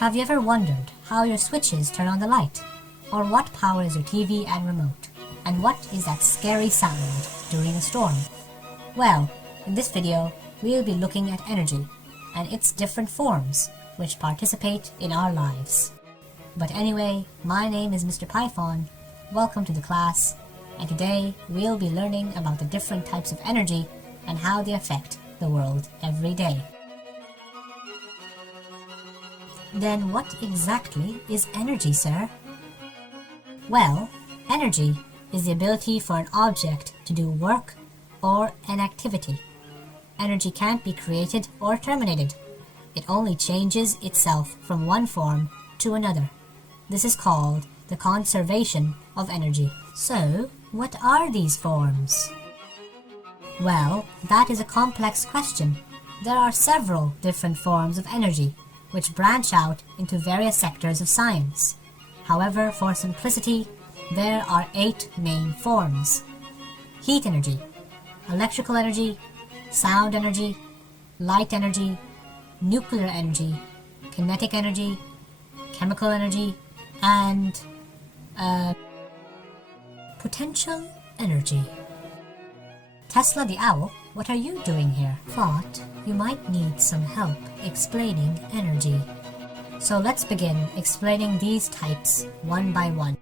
Have you ever wondered how your switches turn on the light? Or what powers your TV and remote? And what is that scary sound during a storm? Well, in this video, we'll be looking at energy and its different forms which participate in our lives. But anyway, my name is Mr. Python. Welcome to the class, and today we'll be learning about the different types of energy and how they affect the world every day. Then what exactly is energy, sir? Well, energy is the ability for an object to do work or an activity. Energy can't be created or terminated. It only changes itself from one form to another. This is called the conservation of energy. So, what are these forms? Well, that is a complex question. There are several different forms of energy, which branch out into various sectors of science. However, for simplicity, there are 8 main forms: heat energy, electrical energy, sound energy, light energy, nuclear energy, kinetic energy, chemical energy, and potential energy. Tesla the Owl, what are you doing here? Thought you might need some help explaining energy. So let's begin explaining these types one by one.